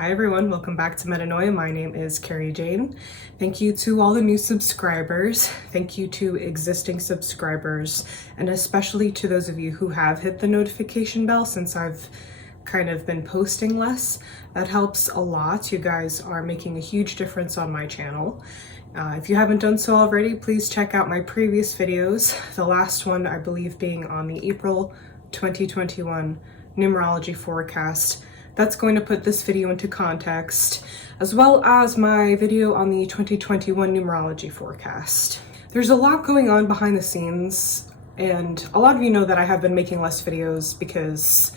Hi everyone, welcome back to Metanoia. My name is Carrie Jane. Thank you to all the new subscribers. Thank you to existing subscribers, and especially to those of you who have hit the notification bell since I've kind of been posting less. That helps a lot. You guys are making a huge difference on my channel. If you haven't done so already, please check out my previous videos. The last one, I believe, being on the April 2021 numerology forecast. That's going to put this video into context, as well as my video on the 2021 numerology forecast. There's a lot going on behind the scenes, and a lot of you know that I have been making less videos because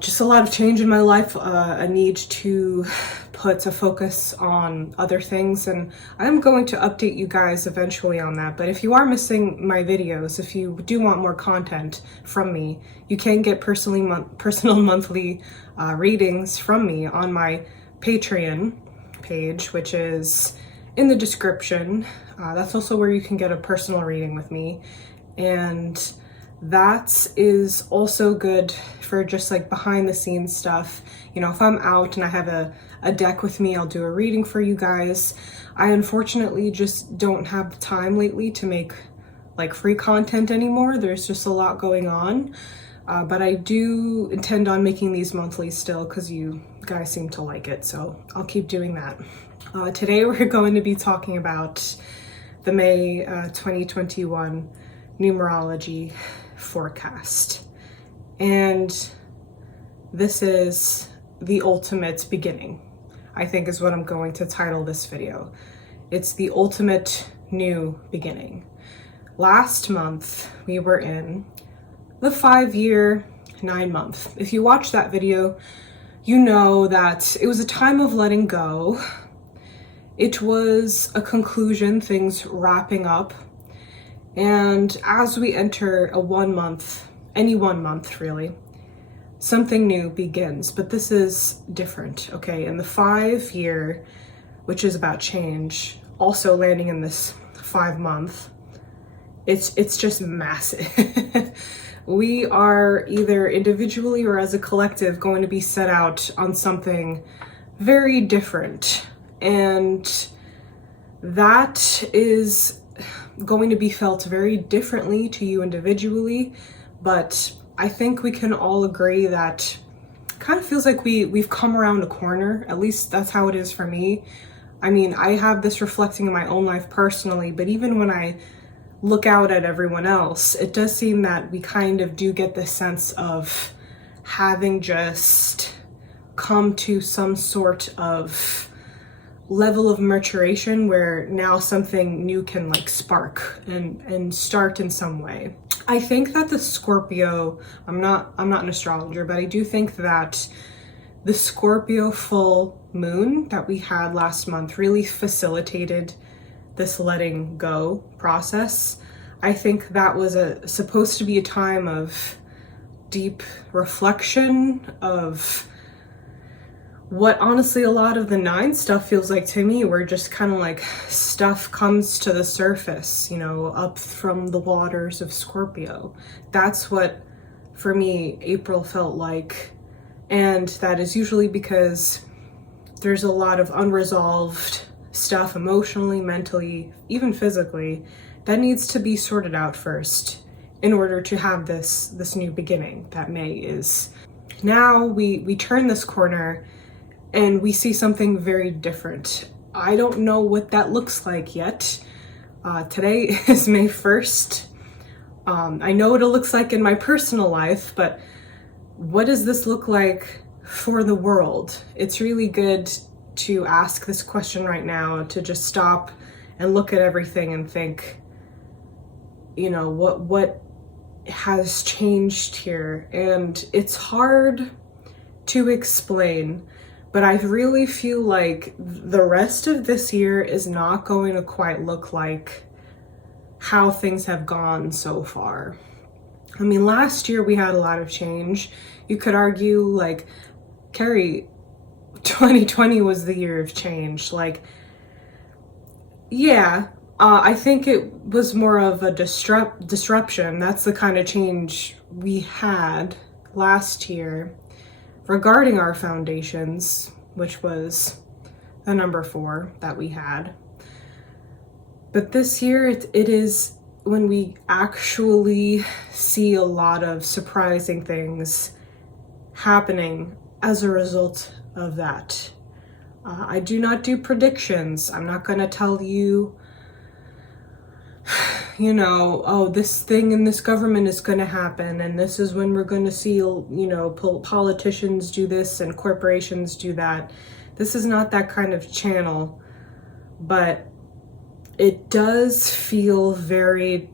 just a lot of change in my life, a need to put a focus on other things, and I'm going to update you guys eventually on that. But if you are missing my videos, if you do want more content from me, you can get personal monthly readings from me on my Patreon page, which is in the description. That's also where you can get a personal reading with me, and that is also good for just like behind the scenes stuff. You know, if I'm out and I have a deck with me, I'll do a reading for you guys. I unfortunately just don't have the time lately to make like free content anymore. There's just a lot going on. But I do intend on making these monthly still because you guys seem to like it. So I'll keep doing that. Today we're going to be talking about the May 2021 numerology forecast, and this is the ultimate beginning, I think, is what I'm going to title this video. It's the ultimate new beginning. Last month we were in the 5-year 9-month. If you watched that video, you know that it was a time of letting go. It was a conclusion, things wrapping up. And as we enter a 1 month, any 1 month really, something new begins. But this is different, okay? In the 5-year, which is about change, also landing in this 5 month, it's just massive. We are either individually or as a collective going to be set out on something very different. And that is going to be felt very differently to you individually, but I think we can all agree that it kind of feels like we've come around a corner. At least that's how it is for me. I mean, I have this reflecting in my own life personally, but even when I look out at everyone else, it does seem that we kind of do get this sense of having just come to some sort of level of maturation where now something new can like spark and start in some way. I think that the Scorpio, I'm not an astrologer, but I do think that the Scorpio full moon that we had last month really facilitated this letting go process. I think that was supposed to be a time of deep reflection, of what honestly a lot of the 9 stuff feels like to me, where just kind of like stuff comes to the surface, you know, up from the waters of Scorpio. That's what, for me, April felt like. And that is usually because there's a lot of unresolved stuff emotionally, mentally, even physically, that needs to be sorted out first in order to have this new beginning that May is. Now we turn this corner and we see something very different. I don't know what that looks like yet. Today is May 1st. I know what it looks like in my personal life, but what does this look like for the world? It's really good to ask this question right now, to just stop and look at everything and think, you know, what has changed here? And it's hard to explain, but I really feel like the rest of this year is not going to quite look like how things have gone so far. I mean, last year we had a lot of change. You could argue, like, Carrie, 2020 was the year of change. Like, yeah, I think it was more of a disruption. That's the kind of change we had last year regarding our foundations, which was the number 4 that we had. But this year, it is when we actually see a lot of surprising things happening as a result of that. I do not do predictions. I'm not going to tell you, oh, this thing in this government is going to happen, and this is when we're going to see, politicians do this and corporations do that. This is not that kind of channel, but it does feel very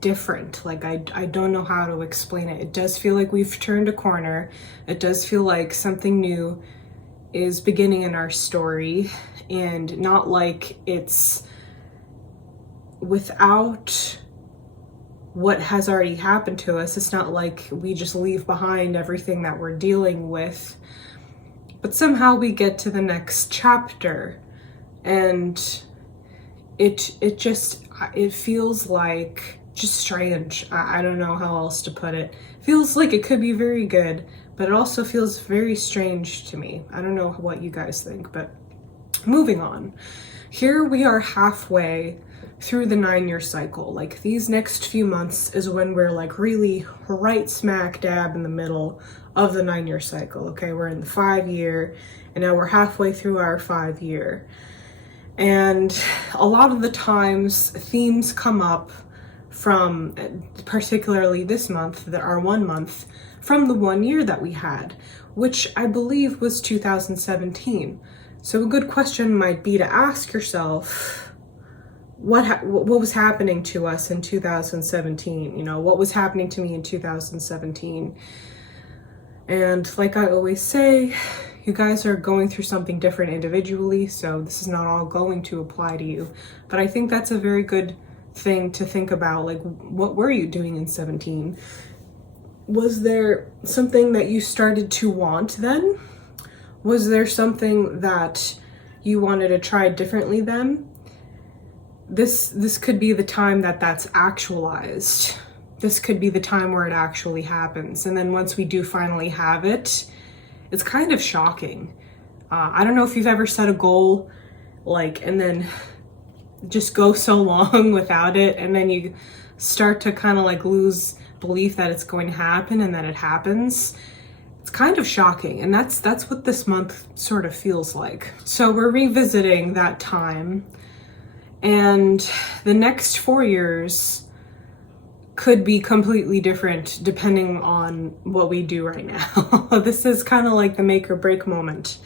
different. Like, I don't know how to explain it. It does feel like we've turned a corner. It does feel like something new is beginning in our story, and not like it's without what has already happened to us. It's not like we just leave behind everything that we're dealing with, but somehow we get to the next chapter, and it feels like just strange. I don't know how else to put it. Feels like it could be very good, but it also feels very strange to me. I don't know what you guys think, but moving on. Here we are halfway through the 9-year cycle. Like, these next few months is when we're like really right smack dab in the middle of the 9-year cycle. Okay, we're in the 5-year, and now we're halfway through our 5-year. And a lot of the times themes come up from, particularly this month, our 1 month, from the 1 year that we had, which I believe was 2017. So a good question might be to ask yourself, what was happening to us in 2017? What was happening to me in 2017? And like I always say, you guys are going through something different individually, so this is not all going to apply to you. But I think that's a very good thing to think about. Like, what were you doing in 17? Was there something that you started to want then? Was there something that you wanted to try differently then? This could be the time that's actualized. This could be the time where it actually happens. And then once we do finally have it, it's kind of shocking. I don't know if you've ever set a goal, and then just go so long without it, and then you start to kind of lose belief that it's going to happen, and then it happens. It's kind of shocking, and that's what this month sort of feels like. So we're revisiting that time, and the next 4 years could be completely different depending on what we do right now. This is kind of like the make or break moment.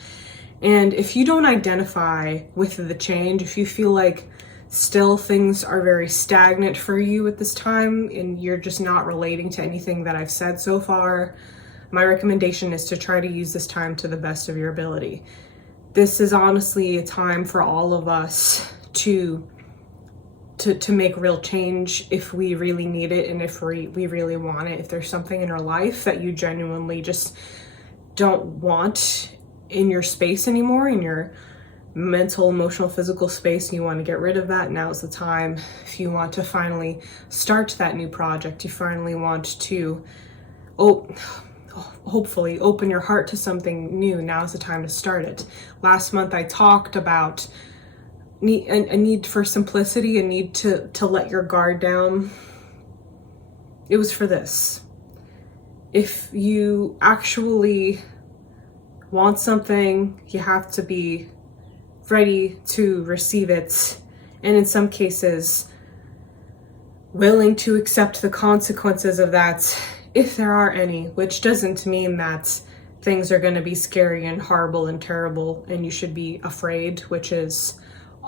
And if you don't identify with the change, if you feel like still things are very stagnant for you at this time and you're just not relating to anything that I've said so far, my recommendation is to try to use this time to the best of your ability. This is honestly a time for all of us to make real change if we really need it, and if we really want it. If there's something in your life that you genuinely just don't want in your space anymore, in your mental, emotional, physical space, and you want to get rid of that, now's the time. If you want to finally start that new project, you finally want to hopefully open your heart to something new, now's the time to start it. Last month I talked about a need for simplicity, a need to let your guard down. It was for this. If you actually want something, you have to be ready to receive it, and in some cases willing to accept the consequences of that, if there are any, which doesn't mean that things are going to be scary and horrible and terrible and you should be afraid, which is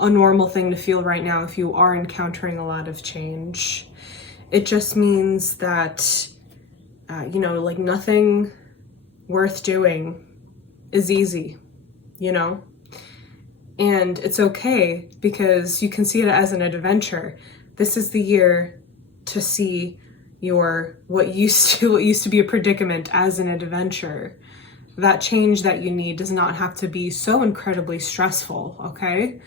a normal thing to feel right now if you are encountering a lot of change. It just means that nothing worth doing is easy, and it's okay, because you can see it as an adventure. This is the year to see what used to be a predicament as an adventure. That change that you need does not have to be so incredibly stressful, okay?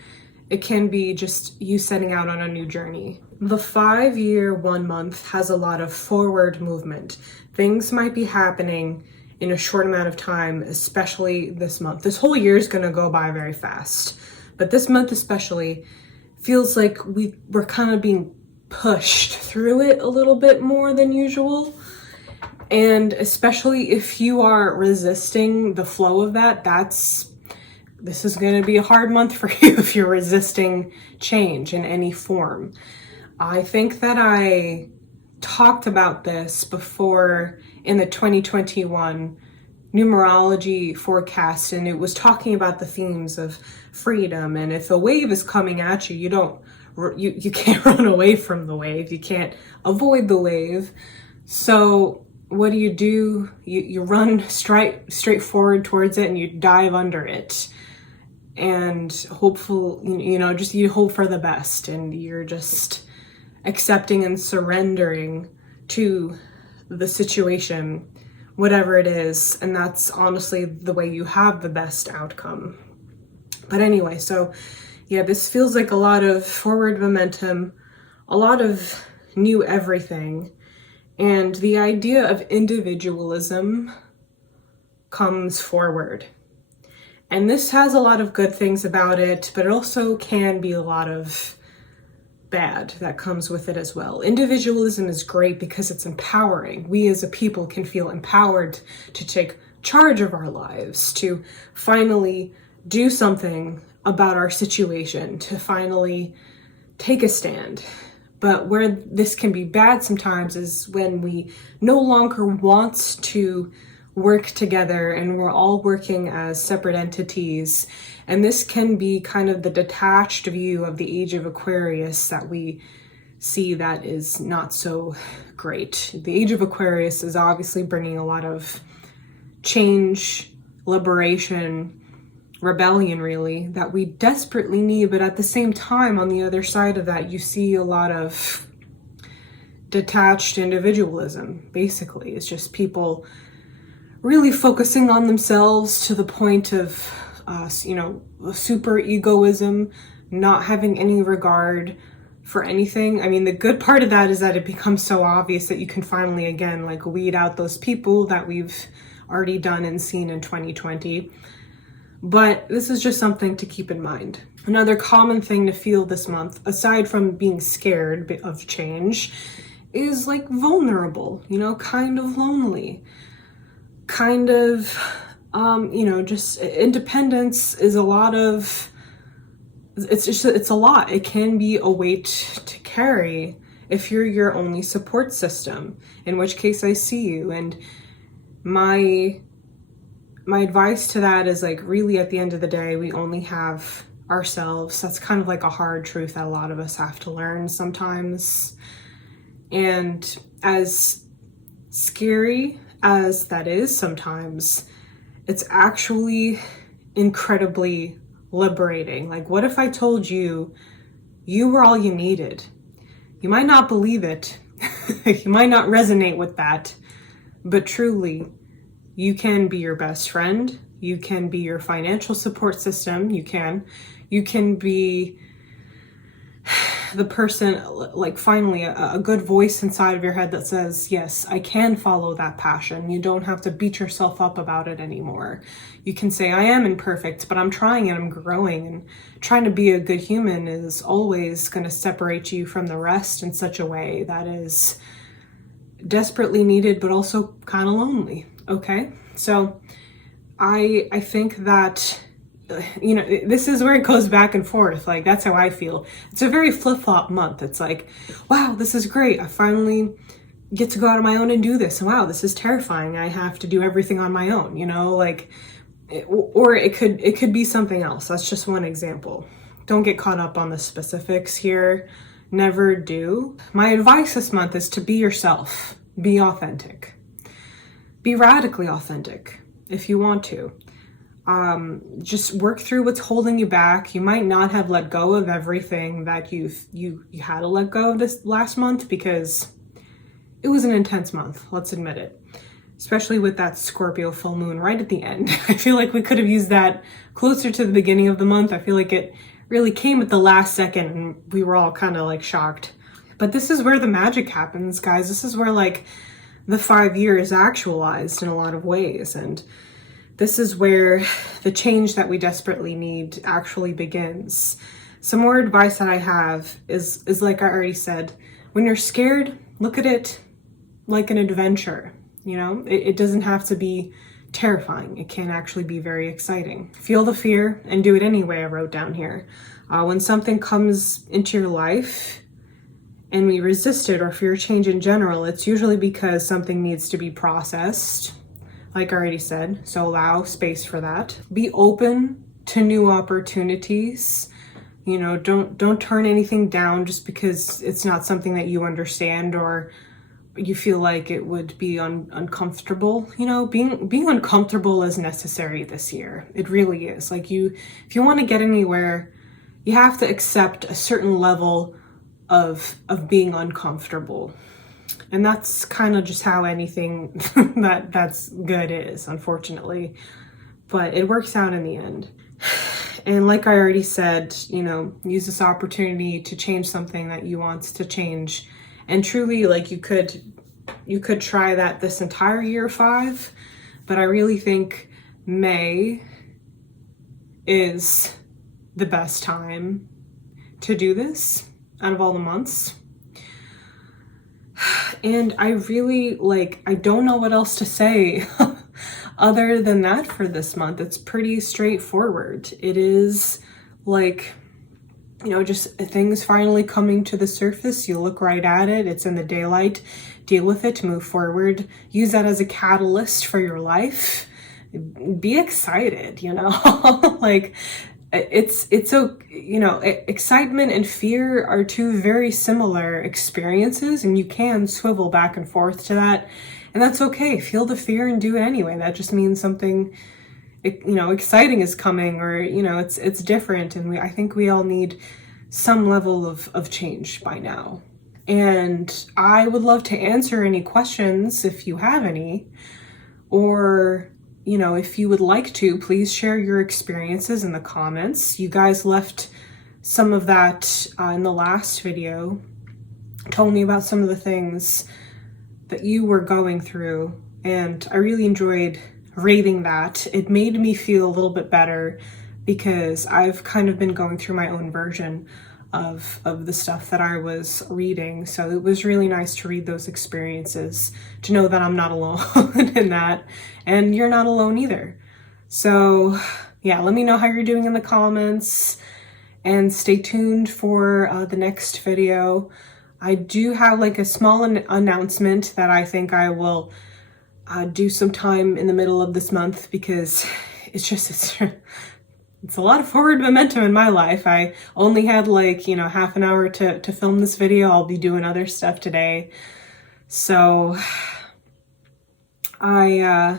It can be just you setting out on a new journey. The 5-year 1 month has a lot of forward movement. Things might be happening in a short amount of time, especially this month. This whole year is going to go by very fast, but this month especially feels like we're kind of being pushed through it a little bit more than usual. And especially if you are resisting the flow of that, this is going to be a hard month for you if you're resisting change in any form. I think that I talked about this before in the 2021 numerology forecast, and it was talking about the themes of freedom. And if a wave is coming at you, you can't run away from the wave. You can't avoid the wave. So what do? You run straight forward towards it, and you dive under it. And just you hope for the best, and you're just accepting and surrendering to the situation, whatever it is. And that's honestly the way you have the best outcome. But anyway, so yeah, this feels like a lot of forward momentum, a lot of new everything. And the idea of individualism comes forward. And this has a lot of good things about it, but it also can be a lot of bad that comes with it as well. Individualism is great because it's empowering. We as a people can feel empowered to take charge of our lives, to finally do something about our situation, to finally take a stand. But where this can be bad sometimes is when we no longer want to work together and we're all working as separate entities. And this can be kind of the detached view of the age of Aquarius that we see that is not so great. The age of Aquarius is obviously bringing a lot of change, liberation, rebellion, really, that we desperately need. But at the same time, on the other side of that, you see a lot of detached individualism. Basically, it's just people really focusing on themselves to the point of super egoism, not having any regard for anything. I mean, the good part of that is that it becomes so obvious that you can finally, again, like weed out those people that we've already done and seen in 2020. But this is just something to keep in mind. Another common thing to feel this month, aside from being scared of change, is like vulnerable, kind of lonely, kind of, just independence is a lot of, it's a lot. It can be a weight to carry if you're your only support system, in which case I see you. And my advice to that is like, really at the end of the day, we only have ourselves. That's kind of like a hard truth that a lot of us have to learn sometimes. And as scary as that is sometimes, it's actually incredibly liberating. Like, what if I told you you were all you needed? You might not believe it. You might not resonate with that, but truly, you can be your best friend. You can be your financial support system. You can be the person, like finally a good voice inside of your head that says, yes, I can follow that passion. You don't have to beat yourself up about it anymore. You can say, I am imperfect, but I'm trying and I'm growing, and trying to be a good human is always going to separate you from the rest in such a way that is desperately needed, but also kind of lonely. Okay. So I think that, this is where it goes back and forth. Like, that's how I feel. It's a very flip-flop month. It's like, wow, this is great. I finally get to go out on my own and do this. And wow, this is terrifying. I have to do everything on my own, or it could be something else. That's just one example. Don't get caught up on the specifics here. Never do. My advice this month is to be yourself. Be authentic. Be radically authentic if you want to. Just work through what's holding you back. You might not have let go of everything that you had to let go of this last month, because it was an intense month, let's admit it. Especially with that Scorpio full moon right at the end. I feel like we could have used that closer to the beginning of the month. I feel like it really came at the last second and we were all kind of like shocked. But this is where the magic happens, guys. This is where like the 5 years actualized in a lot of ways. And this is where the change that we desperately need actually begins. Some more advice that I have is like I already said, when you're scared, look at it like an adventure. You know, it doesn't have to be terrifying. It can actually be very exciting. Feel the fear and do it anyway, I wrote down here. When something comes into your life and we resist it or fear change in general, it's usually because something needs to be processed, like I already said. So allow space for that. Be open to new opportunities. You know, don't turn anything down just because it's not something that you understand or you feel like it would be uncomfortable. You know, being uncomfortable is necessary this year. It really is. Like if you want to get anywhere, you have to accept a certain level of being uncomfortable. And that's kind of just how anything that's good is, unfortunately. But it works out in the end. And like I already said, you know, use this opportunity to change something that you want to change. And truly, like you could try that this entire year 5, but I really think May is the best time to do this out of all the months. And I really I don't know what else to say other than that for this month. It's pretty straightforward. It is like, you know, just things finally coming to the surface. You look right at it. It's in the daylight. Deal with it, move forward. Use that as a catalyst for your life. Be excited, you know, like it's so, you know, excitement and fear are two very similar experiences, and you can swivel back and forth to that. And that's okay. Feel the fear and do it anyway. That just means something, you know, exciting is coming, or, you know, it's different. And I think we all need some level of change by now. And I would love to answer any questions if you have any, or, you know, if you would like to, please share your experiences in the comments. You guys left some of that in the last video, told me about some of the things that you were going through, and I really enjoyed reading that. It made me feel a little bit better because I've kind of been going through my own version of the stuff that I was reading. So it was really nice to read those experiences, to know that I'm not alone in that, and you're not alone either. So yeah, let me know how you're doing in the comments, and stay tuned for the next video. I do have like a small announcement that I think I will do sometime in the middle of this month, because it's a lot of forward momentum in my life. I only had like, you know, half an hour to film this video. I'll be doing other stuff today. So I'll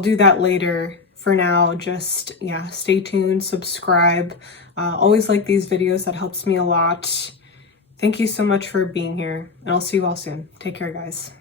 do that later. For now, just, yeah, stay tuned, subscribe. Always like these videos. That helps me a lot. Thank you so much for being here, and I'll see you all soon. Take care, guys.